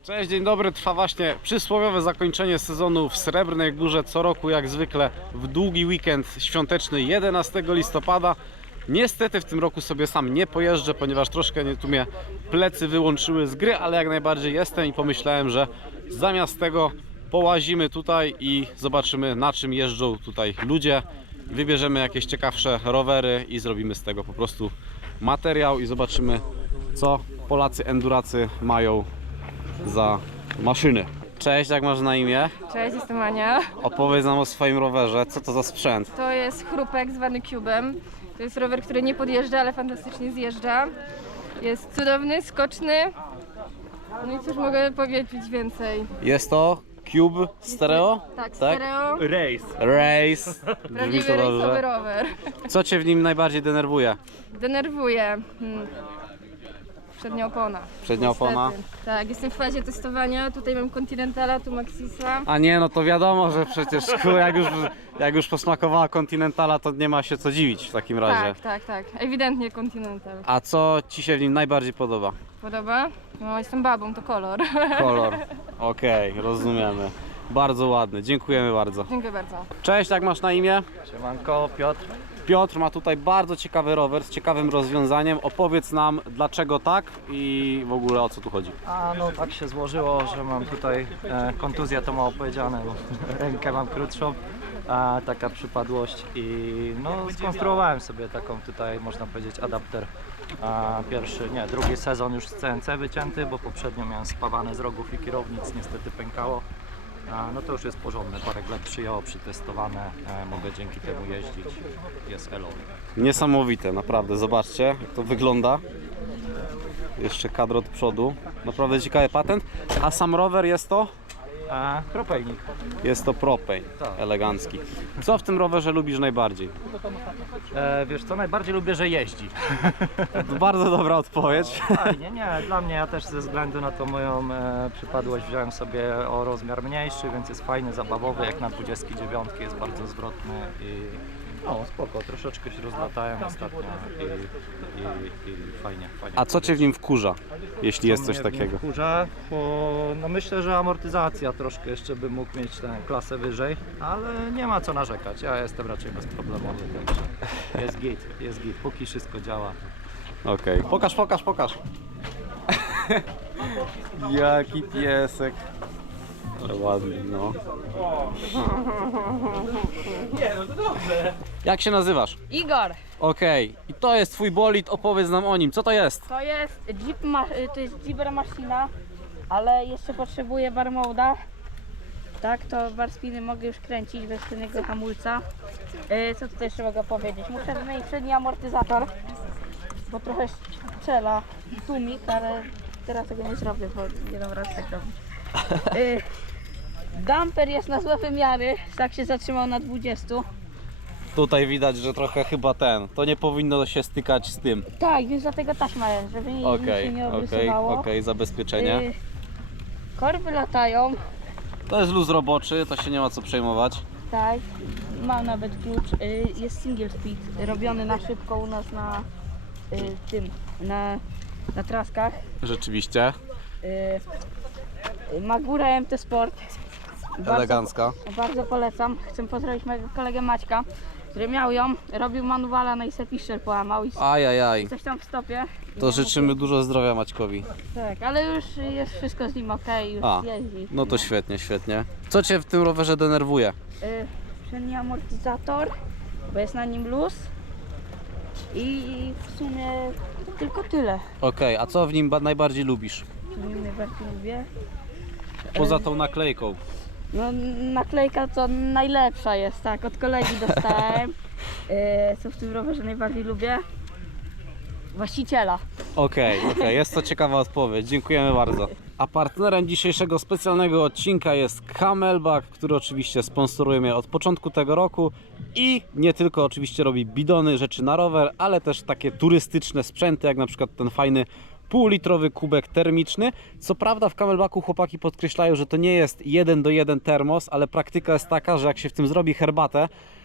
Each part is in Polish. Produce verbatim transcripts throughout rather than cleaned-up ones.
Cześć, dzień dobry, trwa właśnie przysłowiowe zakończenie sezonu w Srebrnej Górze. Co roku jak zwykle w długi weekend świąteczny jedenastego listopada. Niestety w tym roku sobie sam nie pojeżdżę, ponieważ troszkę nie, tu mnie plecy wyłączyły z gry, ale jak najbardziej jestem i pomyślałem, że zamiast tego połazimy tutaj i zobaczymy, na czym jeżdżą tutaj ludzie. Wybierzemy jakieś ciekawsze rowery i zrobimy z tego po prostu materiał i zobaczymy, co Polacy enduracy mają za maszyny. Cześć, jak masz na imię? Cześć, jestem Ania. Opowiedz nam o swoim rowerze, co to za sprzęt? To jest chrupek zwany Cubem. To jest rower, który nie podjeżdża, ale fantastycznie zjeżdża. Jest cudowny, skoczny. No i cóż mogę powiedzieć więcej? Jest to Cube Stereo? Tak, stereo, Race. Race. Brzmi prawdziwy to rejsowy dobrze. rower. Co Cię w nim najbardziej denerwuje? Denerwuje. Hmm. Przednia opona. Przednia opona? Niestety. Tak, jestem w fazie testowania. Tutaj mam Continentala, tu Maxisa. A nie, no to wiadomo, że przecież kur, jak, już, jak już posmakowała Continentala, to nie ma się co dziwić w takim razie. Tak, tak, tak. Ewidentnie Continental. A co Ci się w nim najbardziej podoba? Podoba? No, jestem babą, to kolor. Kolor. Okej, rozumiemy. Bardzo ładny, dziękujemy bardzo. Dziękuję bardzo. Cześć, jak masz na imię? Siemanko, Piotr. Piotr ma tutaj bardzo ciekawy rower z ciekawym rozwiązaniem. Opowiedz nam, dlaczego tak i w ogóle o co tu chodzi. A no tak się złożyło, że mam tutaj e, kontuzję, to mało powiedziane, bo rękę mam krótszą, a taka przypadłość i no skonstruowałem sobie taką tutaj, można powiedzieć, adapter. A pierwszy, nie, drugi sezon już z C N C wycięty, bo poprzednio miałem spawane z rogów i kierownic, niestety pękało. A, no to już jest porządne, parę gleb przyjęło, przetestowane, e, mogę dzięki temu jeździć, jest elo. Niesamowite, naprawdę, zobaczcie jak to wygląda. Jeszcze kadr od przodu. Naprawdę ciekawy patent. A sam rower jest to? A, propejnik. Jest to Propane, Tak. elegancki. Co w tym rowerze lubisz najbardziej? E, wiesz co, najbardziej lubię, że jeździ. To bardzo dobra odpowiedź. Fajnie, nie, dla mnie ja też ze względu na tą moją e, przypadłość wziąłem sobie o rozmiar mniejszy, więc jest fajny, zabawowy, jak na dwudziestki dziewięć, jest bardzo zwrotny i no spoko, troszeczkę się rozlatałem ostatnio i, i, i fajnie, fajnie. A co Cię w nim wkurza, jeśli jest coś mnie w nim takiego? wkurza, bo no myślę, że amortyzacja troszkę jeszcze by mógł mieć tę klasę wyżej, ale nie ma co narzekać, ja jestem raczej bezproblemowy, także jest git, jest git, póki wszystko działa. Okej, pokaż, pokaż, pokaż. Jaki piesek. Ale ładny, no. Jak się nazywasz? Igor, Okej, i to jest twój bolid, opowiedz nam o nim, co to jest? to jest Jeep, ma- to jest Jeeper maszyna, ale jeszcze potrzebuję bar moda. Tak, to bar spiny mogę już kręcić bez tylnego hamulca. Yy, co tutaj jeszcze mogę powiedzieć? Muszę wymienić przedni amortyzator, bo trochę strzela tłumik, ale teraz tego nie zrobię, bo nie dam rady tak robić. Yy, Damper jest na złe wymiary, tak się zatrzymał na dwudziestu. Tutaj widać, że trochę chyba ten, to nie powinno się stykać z tym. Tak, więc dlatego taśma jest, żeby nic Okej, się nie okej, obrysowało. okej, zabezpieczenie. Yy, korby latają, To jest luz roboczy, to się nie ma co przejmować. tak. Mam nawet klucz. Yy, jest single speed, robiony na szybko u nas na yy, tym, na, na traskach. Rzeczywiście, Yy, ma górę M T Sport. Bardzo, elegancka. bardzo polecam. Chcę pozdrowić mojego kolegę Maćka, który miał ją, robił manuala, no i se piszczel połamał i Ajajaj, coś tam w stopie. to życzymy dużo zdrowia Maćkowi. Tak, ale już jest wszystko z nim ok, już A, jeździ. no to świetnie, świetnie. Co Cię w tym rowerze denerwuje? Yy, przedni amortyzator, bo jest na nim luz i w sumie tylko tyle. Okej, a co w nim ba- najbardziej lubisz? Co mi najbardziej lubię. Poza tą naklejką. No naklejka to najlepsza jest, tak, od kolegi dostałem. Yy, co w tym rowerze najbardziej lubię? Właściciela. Okej, okej, jest to ciekawa odpowiedź, dziękujemy bardzo. A partnerem dzisiejszego specjalnego odcinka jest Camelback, który oczywiście sponsoruje mnie od początku tego roku i nie tylko oczywiście robi bidony, rzeczy na rower, ale też takie turystyczne sprzęty, jak na przykład ten fajny półlitrowy kubek termiczny. Co prawda w Camelbacku chłopaki podkreślają, że to nie jest jeden do jeden termos, ale praktyka jest taka, że jak się w tym zrobi herbatę,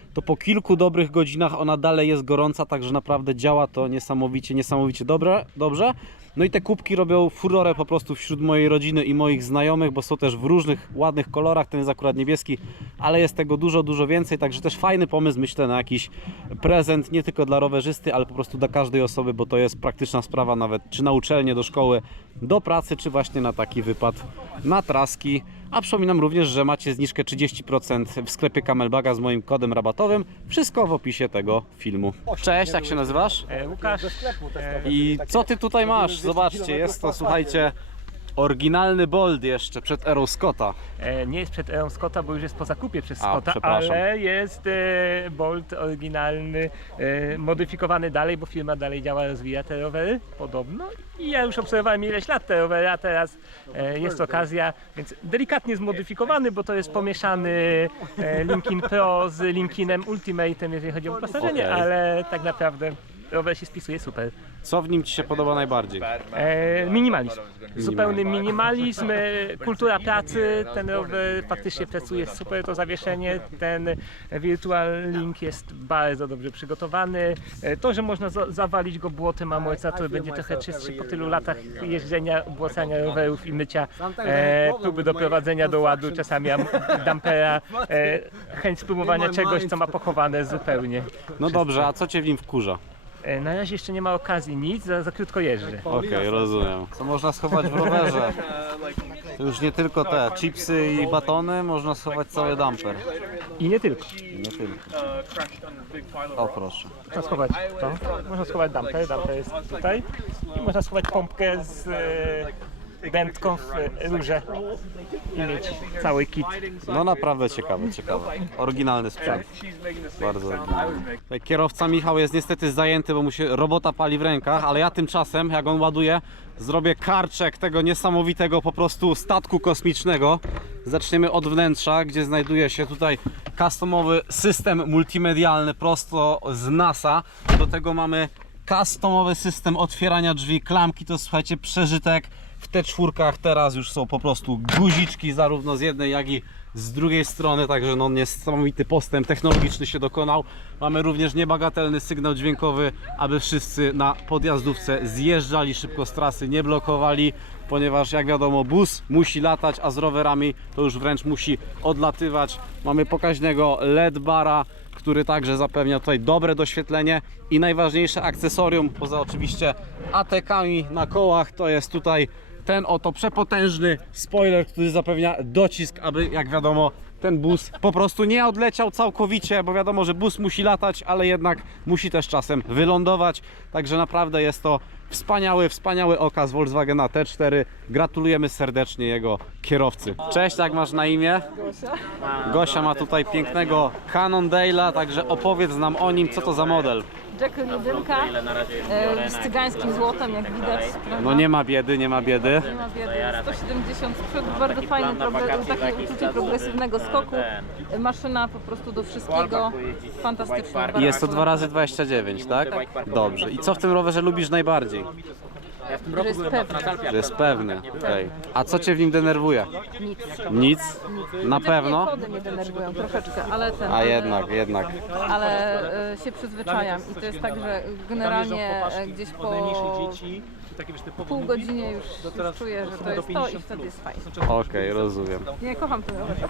to po kilku dobrych godzinach ona dalej jest gorąca, także naprawdę działa to niesamowicie, niesamowicie dobre, dobrze. No i te kubki robią furorę po prostu wśród mojej rodziny i moich znajomych, bo są też w różnych ładnych kolorach, ten jest akurat niebieski, ale jest tego dużo, dużo więcej, także też fajny pomysł, myślę, na jakiś prezent, nie tylko dla rowerzysty, ale po prostu dla każdej osoby, bo to jest praktyczna sprawa nawet, czy na uczelnię, do szkoły, do pracy, czy właśnie na taki wypad na traski. A przypominam również, że macie zniżkę trzydzieści procent w sklepie Camelbaga z moim kodem rabatowym. Wszystko w opisie tego filmu. Cześć, jak się nazywasz? E, Łukasz, e, I co ty tutaj masz? Zobaczcie, jest to, słuchajcie, oryginalny Bolt jeszcze przed erą Scotta. e, nie jest przed Eon Scotta, bo już jest po zakupie przez A, Scotta, przepraszam. ale jest e, Bolt oryginalny, e, modyfikowany dalej, bo firma dalej działa, rozwija te rowery, podobno. I ja już obserwowałem ileś lat te rowery, a teraz e, jest okazja, więc delikatnie zmodyfikowany, bo to jest pomieszany e, Linkin Pro z Linkinem Ultimate'em, jeżeli chodzi o wyposażenie, Okej. ale tak naprawdę rower się spisuje super. Co w nim ci się podoba najbardziej? E, minimalizm. Zupełny minimalizm, e, kultura pracy, ten rower faktycznie pracuje super, to zawieszenie, ten Virtual Link jest bardzo dobrze przygotowany. E, to, że można za zawalić go błotem, amortyzator będzie trochę czystszy po tylu latach jeżdżenia, obłacania rowerów i mycia, e, próby doprowadzenia do ładu, czasami am- dampera, e, chęć spróbowania czegoś, co ma pochowane zupełnie. No dobrze, a co cię w nim wkurza? E, na razie jeszcze nie ma okazji nic, za, za krótko jeżdżę. Okej, rozumiem. Co można schować w rowerze? To już nie tylko te chipsy i batony, można schować cały dumper. I nie tylko. Nie tylko. O proszę. Można schować to, można schować damper, damper jest tutaj i można schować pompkę z e, dętką w e, rurze i mieć cały kit. No naprawdę ciekawe, ciekawe. Oryginalny sprzęt. Bardzo oryginalny. Tutaj kierowca Michał jest niestety zajęty, bo mu się robota pali w rękach, ale ja tymczasem, jak on ładuje, zrobię karczek tego niesamowitego po prostu statku kosmicznego. Zaczniemy od wnętrza, gdzie znajduje się tutaj customowy system multimedialny prosto z NASA. Do tego mamy customowy system otwierania drzwi, klamki to słuchajcie przeżytek. W T cztery teraz już są po prostu guziczki zarówno z jednej jak i z drugiej strony, także no niesamowity postęp technologiczny się dokonał. Mamy również niebagatelny sygnał dźwiękowy, aby wszyscy na podjazdówce zjeżdżali szybko z trasy, nie blokowali, ponieważ jak wiadomo bus musi latać, a z rowerami to już wręcz musi odlatywać. Mamy pokaźnego L E D bara, który także zapewnia tutaj dobre doświetlenie i najważniejsze akcesorium, poza oczywiście A T kami na kołach, to jest tutaj ten oto przepotężny spoiler, który zapewnia docisk, aby jak wiadomo ten bus po prostu nie odleciał całkowicie, bo wiadomo, że bus musi latać, ale jednak musi też czasem wylądować. Także naprawdę jest to wspaniały, wspaniały okaz Volkswagena T cztery. Gratulujemy serdecznie jego kierowcy. Cześć, jak masz na imię? Gosia. Gosia ma tutaj pięknego Cannondale'a, także opowiedz nam o nim, co to za model. Jackel jedynka e, z cygańskim złotem, jak widać. Prawda? No nie ma biedy, nie ma biedy. Nie ma biedy. sto siedemdziesiąt z przodu, bardzo fajny, progres, takie uczucie progresywnego skoku. E, Maszyna po prostu do wszystkiego. Fantastyczna. I jest to dwa razy dwadzieścia dziewięć, tak? Dobrze. I co w tym rowerze lubisz najbardziej? Że jest pewny. Że jest pewny. Okej. A co cię w nim denerwuje? Nic. Nic? Na pewno? Kody mnie denerwują troszeczkę, ale ten. A jednak, jednak. Ale e, się przyzwyczajam i to jest tak, że generalnie e, gdzieś po pół godzinie już, już czuję, że to jest to i wtedy jest fajnie. Okej, rozumiem. Nie, kocham ten rower.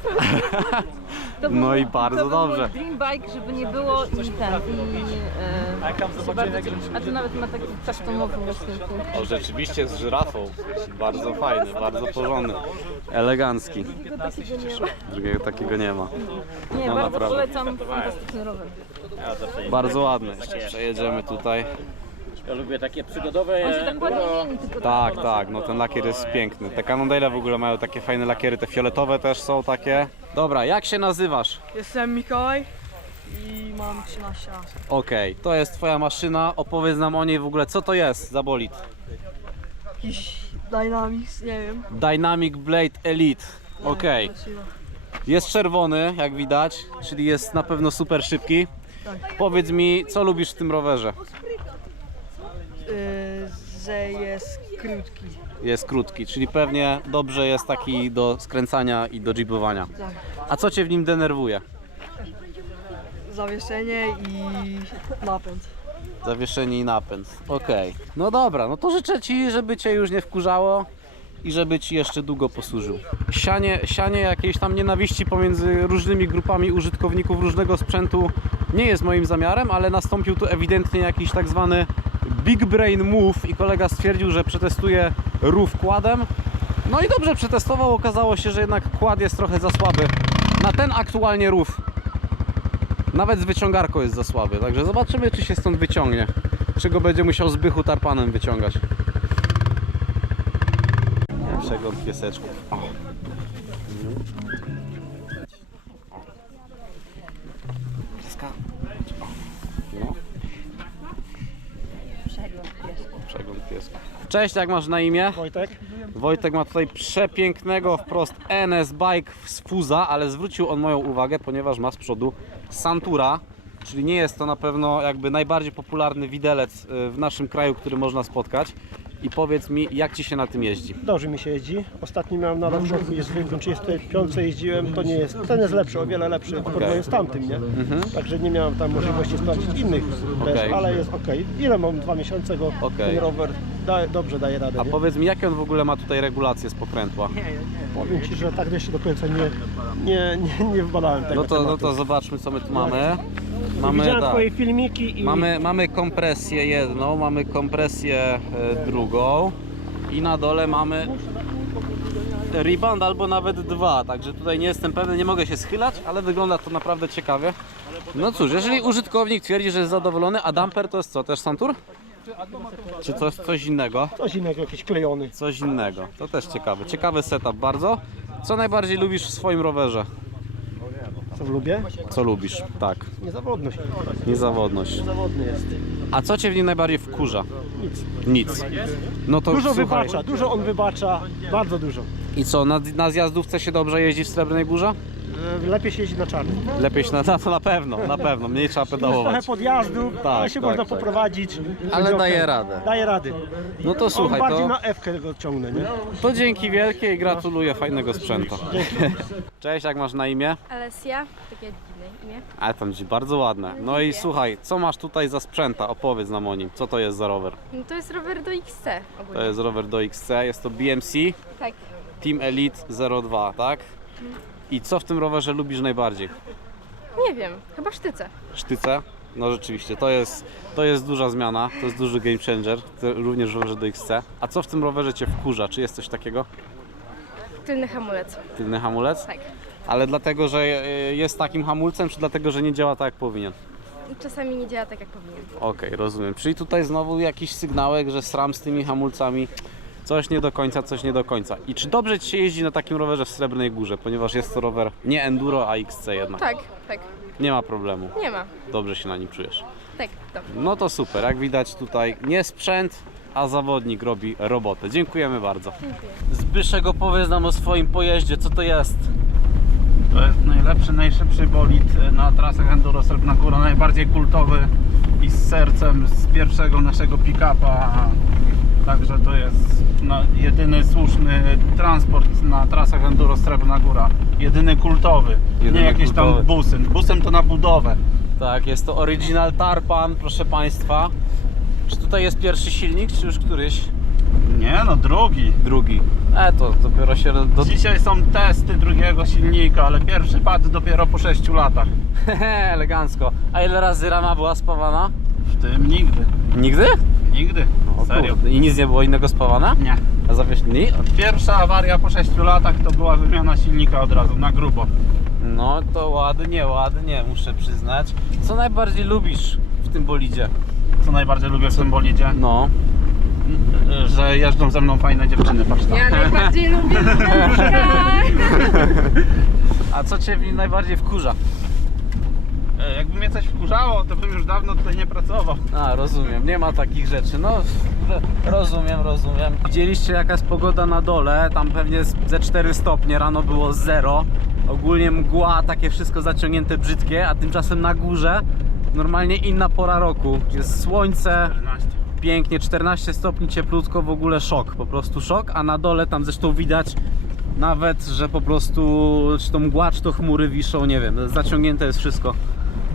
To No był- i bardzo to dobrze. Był mój dream bike, żeby nie było i ten, i e, się bardzo cieszę. A tu nawet ma taki customowy właśnie. O, rzeczywiście z żyrafą. Bardzo fajny, bardzo porządny. Elegancki. Drugiego takiego nie ma. Drugiego takiego nie ma. Nie, No bardzo naprawdę. polecam, fantastyczny rower. Bardzo ładny. Przejedziemy tutaj. Ja lubię takie przygodowe. On się tak ładnie mieni, tylko Tak, tak, no ten lakier jest piękny. Te Cannondale w ogóle mają takie fajne lakiery, te fioletowe też są takie. Dobra, jak się nazywasz? Jestem Mikołaj i mam trzynaście lat. Okej, to jest twoja maszyna, opowiedz nam o niej w ogóle, co to jest za bolid? Jakiś Dynamics, nie wiem. Dynamic Blade Elite. Okej, jest czerwony, jak widać, czyli jest na pewno super szybki. Powiedz mi, co lubisz w tym rowerze? Yy, że jest krótki. Jest krótki, czyli pewnie dobrze jest taki do skręcania i do jeepowania. A co cię w nim denerwuje? zawieszenie i napęd. Zawieszenie i napęd. Okej. No dobra, no to życzę Ci, żeby Cię już nie wkurzało i żeby Ci jeszcze długo posłużył. Sianie, sianie jakiejś tam nienawiści pomiędzy różnymi grupami użytkowników różnego sprzętu nie jest moim zamiarem, ale nastąpił tu ewidentnie jakiś tak zwany big brain move i kolega stwierdził, że przetestuje rów kładem. No i dobrze przetestował, okazało się, że jednak kład jest trochę za słaby na ten aktualnie rów. Nawet z wyciągarką jest za słaby, także zobaczymy, czy się stąd wyciągnie. Czy go będzie musiał z bychu tarpanem wyciągać. Przegląd pieseczków. O. Pieska. No. Przegląd piesków. Cześć, jak masz na imię? Wojtek. Wojtek ma tutaj przepięknego wprost N S Bike z Fuza, ale zwrócił on moją uwagę, ponieważ ma z przodu Santura, czyli nie jest to na pewno jakby najbardziej popularny widelec w naszym kraju, który można spotkać. I powiedz mi, jak Ci się na tym jeździ? Dobrze mi się jeździ. Ostatnio miałem na Rockshoku, jest zwykłym trzydzieści pięć jeździłem, to nie jest, ten jest lepszy, o wiele lepszy w porównaniu z tamtym, nie? Mhm. Także nie miałem tam możliwości sprawdzić innych Okay. też, ale jest ok. Ile mam? Dwa miesiące go, Okay. ten rower da, dobrze daje radę, A nie? powiedz mi, jakie on w ogóle ma tutaj regulacje z pokrętła? Powiem Ci, że tak jeszcze do końca nie, nie, nie, nie wbadałem tego No to, no tematu. to zobaczmy, co my tu mamy. Mamy, Widziałem tak, Twoje filmiki i mamy, mamy kompresję jedną, mamy kompresję e, drugą i na dole mamy rebound albo nawet dwa, także tutaj nie jestem pewny, nie mogę się schylać, ale wygląda to naprawdę ciekawie. No cóż, jeżeli użytkownik twierdzi, że jest zadowolony, a damper to jest co, też Santur? Czy coś, coś innego? coś innego, jakiś klejony. Coś innego, to też ciekawe. Ciekawy setup bardzo. Co najbardziej lubisz w swoim rowerze? Co lubię? Co lubisz? Tak, Niezawodność. niezawodność. Niezawodny jest. A co Cię w nim najbardziej wkurza? Nic. Nic. No to Dużo słuchaj. wybacza, dużo on wybacza, bardzo dużo. I co, na, na zjazdówce się dobrze jeździ w Srebrnej Górze? E, Lepiej się jeździ na czarnym. Lepiej się na, na to na pewno, na pewno, mniej trzeba Jest trochę pedałować. podjazdu, ale się tak, można tak. poprowadzić. Ale Będzie daje okej. radę. Daje rady. No to On słuchaj, bardziej to, na F-kę go ciągnę, nie? to dzięki wielkie i gratuluję fajnego sprzętu. Cześć, jak masz na imię? Alessia, takie dziwne imię. A tam ci bardzo ładne. No i słuchaj, co masz tutaj za sprzęta? Opowiedz nam o nim. Co to jest za rower? No to jest rower do X C ogólnie. To jest rower do X C, jest to B M C Tak. Team Elite zero dwa, tak? I co w tym rowerze lubisz najbardziej? Nie wiem, chyba sztyce. Sztyce? No rzeczywiście, to jest, to jest duża zmiana, to jest duży game changer, to również w rowerze do X C. A co w tym rowerze Cię wkurza? Czy jest coś takiego? Tylny hamulec. Tylny hamulec? Tak. Ale dlatego, że y, jest takim hamulcem, czy dlatego, że nie działa tak jak powinien? Czasami nie działa tak jak powinien. Okej, rozumiem. Czyli tutaj znowu jakiś sygnałek, że sram z tymi hamulcami. Coś nie do końca, coś nie do końca. I czy dobrze Ci się jeździ na takim rowerze w Srebrnej Górze, ponieważ jest to rower nie enduro, a X C jednak? Tak, tak. Nie ma problemu. Nie ma. Dobrze się na nim czujesz. Tak, dobrze. No to super, jak widać tutaj nie sprzęt, a zawodnik robi robotę. Dziękujemy bardzo. Dziękuję. Zbyszek, opowiedz nam o swoim pojeździe, co to jest? To jest najlepszy, najszybszy bolid na trasach Enduro Srebrna Góra, najbardziej kultowy i z sercem z pierwszego naszego pick-upa. Także to jest no, jedyny słuszny transport na trasach Enduro Srebrna Góra. Jedyny kultowy, Jedyny nie jakieś kultowy. tam busem. Busem to na budowę. Tak, jest to Original Tarpan, proszę Państwa. Czy tutaj jest pierwszy silnik, czy już któryś? Nie no, drugi. Drugi. E, to dopiero się... Do... Dzisiaj są testy drugiego silnika, ale pierwszy padł dopiero po sześciu latach. Hehe, elegancko. A ile razy rama była spawana? W tym nigdy. Nigdy? Nigdy. O, Serio. kurde. I nic nie było innego spawana? Nie. A zawieszli? Pierwsza awaria po sześciu latach to była wymiana silnika od razu, na grubo. No to ładnie, ładnie, muszę przyznać. Co najbardziej lubisz w tym bolidzie? Co najbardziej lubię w tym bolidzie? No. Że jeżdżą ze mną fajne dziewczyny, patrz tam. Ja najbardziej lubię wężka. A co Cię w nim najbardziej wkurza? E, Jakby mnie coś wkurzało, to bym już dawno tutaj nie pracował. A, rozumiem, nie ma takich rzeczy. No, rozumiem, rozumiem. Widzieliście jaka jest pogoda na dole? Tam pewnie ze cztery stopnie, rano było zero. Ogólnie mgła, takie wszystko zaciągnięte brzydkie, a tymczasem na górze normalnie inna pora roku. Jest słońce, pięknie, czternaście stopni, cieplutko, w ogóle szok, po prostu szok. A na dole tam zresztą widać nawet, że po prostu czy to mgła, czy to chmury wiszą, nie wiem, zaciągnięte jest wszystko.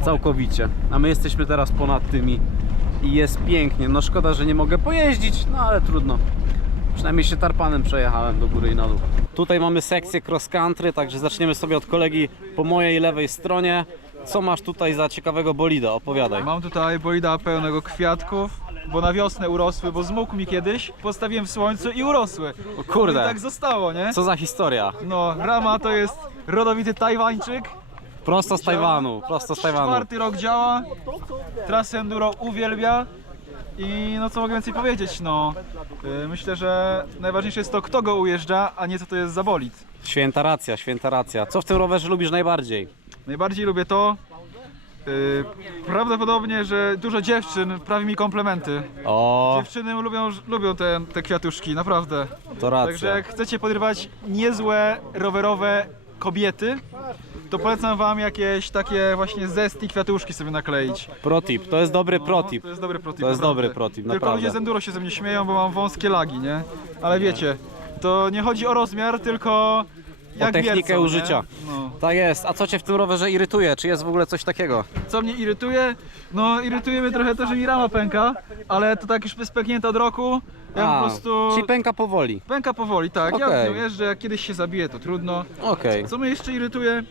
całkowicie. A my jesteśmy teraz ponad tymi i jest pięknie. No szkoda, że nie mogę pojeździć, no ale trudno. Przynajmniej się tarpanem przejechałem do góry i na dół. Tutaj mamy sekcję cross country, także zaczniemy sobie od kolegi po mojej lewej stronie. Co masz tutaj za ciekawego bolida? Opowiadaj. Mam tutaj bolida pełnego kwiatków, bo na wiosnę urosły, bo zmógł mi kiedyś, postawiłem w słońcu i urosły. O kurde. I tak zostało, nie? Co za historia? No, Rama to jest rodowity Tajwańczyk. Prosto z Tajwanu, prosto z Tajwanu. Czwarty rok działa, trasy enduro uwielbia i no co mogę więcej powiedzieć, no. Yy, myślę, że najważniejsze jest to, kto go ujeżdża, a nie co to jest za bolid. Święta racja, święta racja. Co w tym rowerze lubisz najbardziej? Najbardziej lubię to, yy, prawdopodobnie, że dużo dziewczyn prawi mi komplementy. O, Dziewczyny lubią, lubią te, te kwiatuszki, naprawdę. to racja. Także jak chcecie podrywać niezłe rowerowe kobiety, to polecam wam jakieś takie właśnie zesty kwiatuszki sobie nakleić. Protip, to jest dobry protip. To jest dobry protip. To jest naprawdę. dobry protip, Tylko naprawdę. ludzie z enduro się ze mnie śmieją, bo mam wąskie lagi, nie? Ale wiecie, to nie chodzi o rozmiar, tylko jak O technikę wiercą, użycia. nie? No. Tak jest. A co cię w tym rowerze irytuje? Czy jest w ogóle coś takiego? Co mnie irytuje? No irytuje mnie trochę to, że mi rama pęka, ale to tak już jest pęknięta od roku. Ja A, po prostu... czyli pęka powoli. Pęka powoli, tak. Ja Okej. w nią jeżdżę, jak kiedyś się zabije, to trudno. Okej. Co mnie jeszcze irytuje?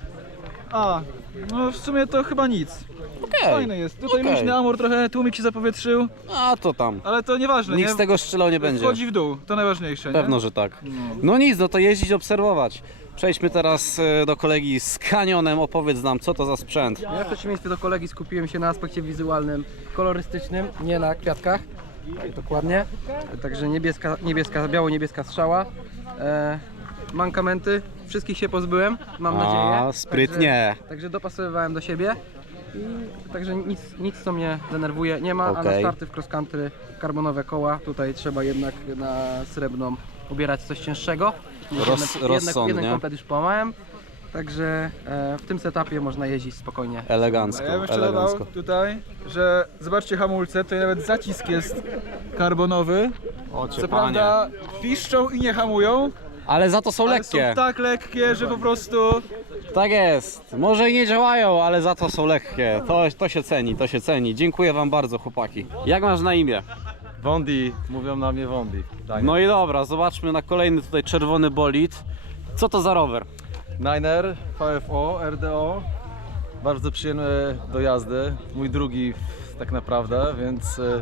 A, no w sumie to chyba nic. Okej. Fajne jest. Tutaj Okej. luźny amor, trochę tłumik się zapowietrzył, A to tam. ale to nieważne, Nikt nie? z tego strzelał nie będzie. Wchodzi w dół, to najważniejsze, Pewno, nie? że tak. No nic, no to jeździć, obserwować. Przejdźmy teraz e, do kolegi z Canyonem. Opowiedz nam, co to za sprzęt. Ja w przeciwieństwie do kolegi skupiłem się na aspekcie wizualnym, kolorystycznym, nie na kwiatkach. Dokładnie. Także niebieska, niebieska biało-niebieska strzała. E, mankamenty, wszystkich się pozbyłem, mam nadzieję. A, sprytnie. Także, także dopasowywałem do siebie. I także nic, nic co mnie denerwuje nie ma, a na Okej. starty w cross country karbonowe koła. Tutaj trzeba jednak na srebrną ubierać coś cięższego. Roz- Jeden- rozsądnie. Jeden komplet już połamałem. Także e, w tym setupie można jeździć spokojnie. Elegancko, A ja bym jeszcze elegancko. dodał tutaj, że zobaczcie hamulce, tutaj nawet zacisk jest karbonowy. O, Co prawda piszczą i nie hamują, Ale za to są ale lekkie. są tak lekkie, że po prostu... Tak jest. Może i nie działają, ale za to są lekkie. To, to się ceni, to się ceni. Dziękuję wam bardzo, chłopaki. Jak masz na imię? Wondi, mówią na mnie Wondi. No i dobra, zobaczmy na kolejny tutaj czerwony bolid. Co to za rower? Niner, V F O, R D O. Bardzo przyjemny do jazdy. Mój drugi tak naprawdę, więc y,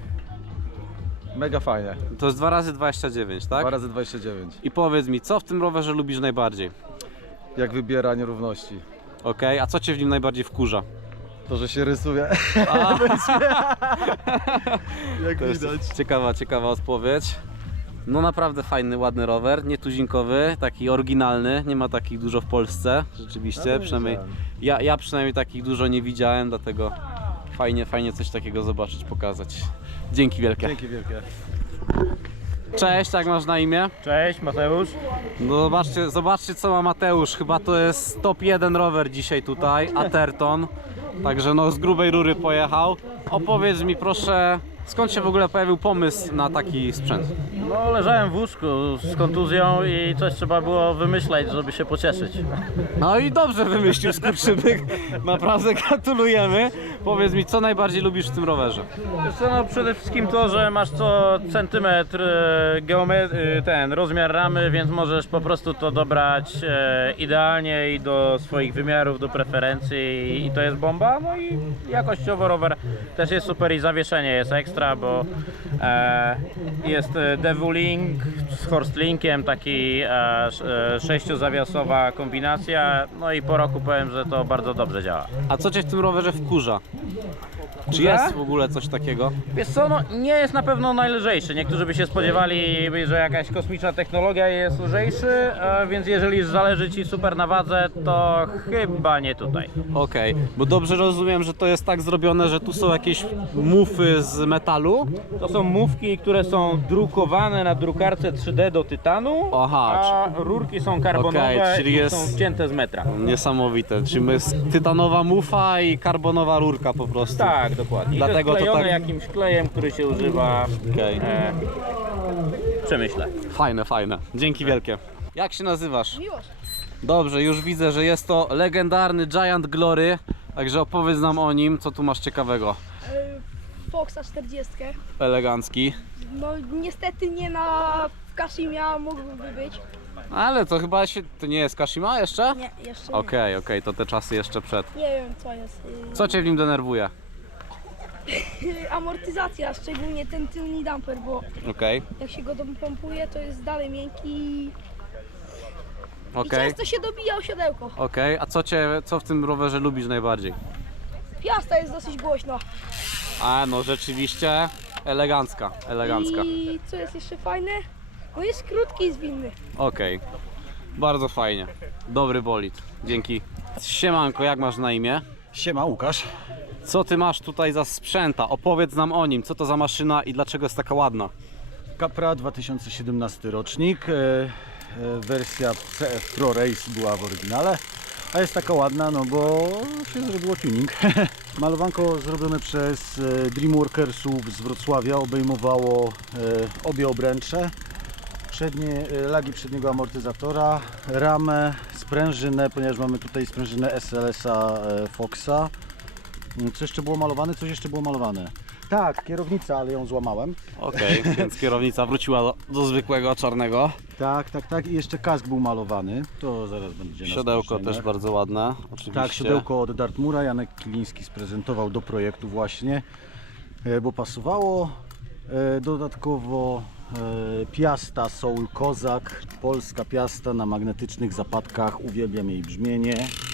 mega fajnie. To jest dwa razy dwadzieścia dziewięć, tak? dwa razy dwadzieścia dziewięć. I powiedz mi, co w tym rowerze lubisz najbardziej? Jak wybiera nierówności. Okej, a co cię w nim najbardziej wkurza? To, że się rysuje. Jak To jest widać. ciekawa, ciekawa odpowiedź. No naprawdę fajny, ładny rower, nietuzinkowy, taki oryginalny, nie ma takich dużo w Polsce, rzeczywiście, Ale przynajmniej widziałem. ja, ja przynajmniej takich dużo nie widziałem, dlatego fajnie, fajnie coś takiego zobaczyć, pokazać. Dzięki wielkie. Dzięki wielkie. Cześć, jak masz na imię? Cześć, Mateusz. No zobaczcie, zobaczcie co ma Mateusz, chyba to jest top jeden rower dzisiaj tutaj, Atherton. Także no z grubej rury pojechał. Opowiedz mi proszę, skąd się w ogóle pojawił pomysł na taki sprzęt? No, leżałem w łóżku z kontuzją i coś trzeba było wymyśleć, żeby się pocieszyć. No i dobrze wymyślił skurczybyk, naprawdę gratulujemy. Powiedz mi, co najbardziej lubisz w tym rowerze? Wiesz co, no przede wszystkim to, że masz co centymetr e, geomet- e, ten rozmiar ramy, więc możesz po prostu to dobrać e, idealnie i do swoich wymiarów, do preferencji i to jest bomba. No i jakościowo rower też jest super i zawieszenie jest ekstra, bo e, jest e, Devulink z Horstlinkiem, taki e, sz- e, sześciozawiasowa kombinacja. No i po roku powiem, że to bardzo dobrze działa. A co cię w tym rowerze wkurza? Czy Wkurza? jest w ogóle coś takiego? Wiesz co, no nie jest na pewno najlżejszy. Niektórzy by się spodziewali, że jakaś kosmiczna technologia jest lżejszy, e, więc jeżeli zależy Ci super na wadze, to chyba nie tutaj. Okej, bo dobrze rozumiem, że to jest tak zrobione, że tu są jakieś mufy z metalu? To są mówki, które są drukowane na drukarce trzy D do tytanu, Aha, a rurki są karbonowe Okej, czyli i jest- są cięte z metra. Niesamowite, czyli jest tytanowa mufa i karbonowa rurka po prostu. Tak, dokładnie. I Dlatego to jest to klejone tak- jakimś klejem, który się używa Okej. e, w przemyśle. Fajne, fajne. Dzięki wielkie. Jak się nazywasz? Miłosz. Dobrze, już widzę, że jest to legendarny Giant Glory. Także opowiedz nam o nim, co tu masz ciekawego. Foxa czterdzieści. Elegancki. No niestety nie na Kashima mógłby być. Ale to chyba się... To nie jest Kashima jeszcze? Nie, jeszcze Okej, okej, to te czasy jeszcze przed. nie. Nie wiem co jest. y, Co cię w nim denerwuje? Amortyzacja, szczególnie ten tylny damper, bo Okej, jak się go pompuje, to jest dalej miękki i, i okej, często się dobija o siodełko. okej. A co cię, co w tym rowerze lubisz najbardziej? Piasta jest dosyć głośna. A no rzeczywiście elegancka, elegancka. I co jest jeszcze fajne? No jest krótki i zwinny. Okej, bardzo fajnie. Dobry bolid, dzięki. Siemanko, jak masz na imię? Siema, Łukasz. Co ty masz tutaj za sprzęta? Opowiedz nam o nim, co to za maszyna i dlaczego jest taka ładna? Capra dwa tysiące siedemnasty rocznik, e, e, wersja C F Pro Race była w oryginale, a jest taka ładna, no bo się zrobiło tuning. Malowanko zrobione przez e, Dreamworkersów z Wrocławia obejmowało e, obie obręcze, przednie, e, lagi przedniego amortyzatora, ramę, sprężynę, ponieważ mamy tutaj sprężynę S L S-a e, Foxa. Co jeszcze było malowane? Coś jeszcze było malowane. Tak, kierownica, ale ją złamałem. Okej, więc kierownica wróciła do, do zwykłego czarnego. Tak, tak, tak. I jeszcze kask był malowany. To zaraz będzie na Siodełko spojrzeniach. też bardzo ładne, oczywiście. Tak, siodełko od Dartmoora. Janek Kiliński sprezentował do projektu właśnie, e, bo pasowało. E, Dodatkowo e, Piasta Soul Kozak. Polska Piasta na magnetycznych zapadkach. Uwielbiam jej brzmienie.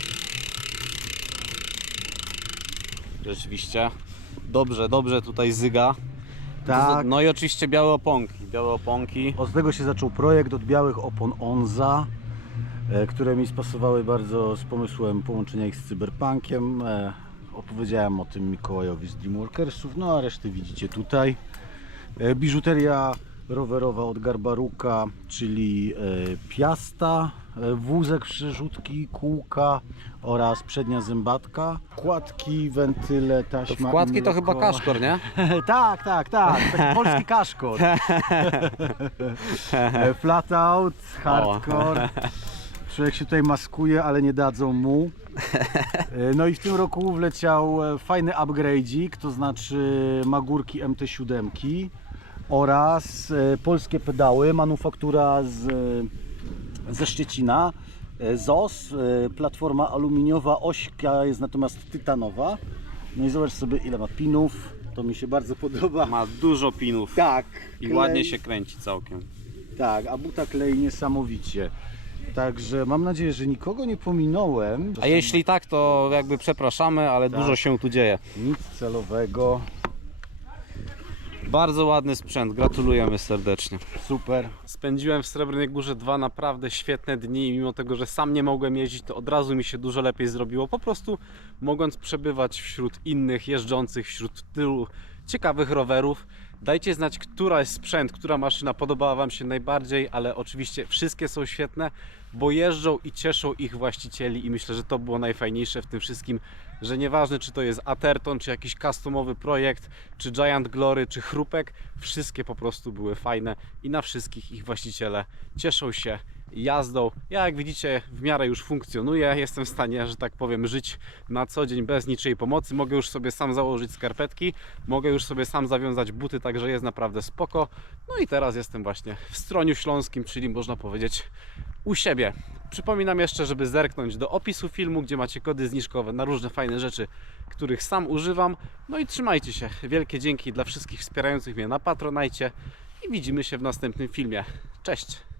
Rzeczywiście. Dobrze, dobrze tutaj zyga. Tak. No i oczywiście białe oponki. Białe oponki. Od tego się zaczął projekt, od białych opon Onza, e, które mi spasowały bardzo z pomysłem połączenia ich z cyberpunkiem. E, opowiedziałem o tym Mikołajowi z Dreamworkersów, no a resztę widzicie tutaj. E, biżuteria rowerowa od Garbaruka, czyli e, Piasta, e, wózek przerzutki, kółka oraz przednia zębatka, kładki, wentyle, taśma. To wkładki i to mleko. chyba kaszkor, nie? Tak, tak, tak, taki polski kaszkor. E, Flat out, hardcore. Człowiek się tutaj maskuje, ale nie dadzą mu. E, No i w tym roku wleciał e, fajny upgrade'ik, to znaczy magurki M T siedem oraz e, polskie pedały, manufaktura z, e, ze Szczecina. E, Z O S, e, platforma aluminiowa, ośka jest natomiast tytanowa. No i zobacz sobie, ile ma pinów, to mi się bardzo podoba. Ma dużo pinów. Tak. I klej. ładnie się kręci całkiem. Tak, a buta klei niesamowicie. Także mam nadzieję, że nikogo nie pominąłem. A jeśli tak, to jakby przepraszamy, ale Tak. dużo się tu dzieje. Nic celowego. Bardzo ładny sprzęt, gratulujemy serdecznie. Super. Spędziłem w Srebrnej Górze dwa naprawdę świetne dni i mimo tego, że sam nie mogłem jeździć, to od razu mi się dużo lepiej zrobiło. Po prostu mogąc przebywać wśród innych jeżdżących, wśród tylu ciekawych rowerów. Dajcie znać, która jest sprzęt, która maszyna podobała Wam się najbardziej, ale oczywiście wszystkie są świetne, bo jeżdżą i cieszą ich właścicieli i myślę, że to było najfajniejsze w tym wszystkim, że nieważne czy to jest Atherton, czy jakiś customowy projekt, czy Giant Glory, czy Chrupek, wszystkie po prostu były fajne i na wszystkich ich właściciele cieszą się jazdą. Ja, jak widzicie, w miarę już funkcjonuję, jestem w stanie, że tak powiem, żyć na co dzień bez niczyjej pomocy. Mogę już sobie sam założyć skarpetki, mogę już sobie sam zawiązać buty, także jest naprawdę spoko. No i teraz jestem właśnie w Stroniu Śląskim, czyli można powiedzieć u siebie. Przypominam jeszcze, żeby zerknąć do opisu filmu, gdzie macie kody zniżkowe na różne fajne rzeczy, których sam używam. No i trzymajcie się. Wielkie dzięki dla wszystkich wspierających mnie na Patronite i widzimy się w następnym filmie. Cześć!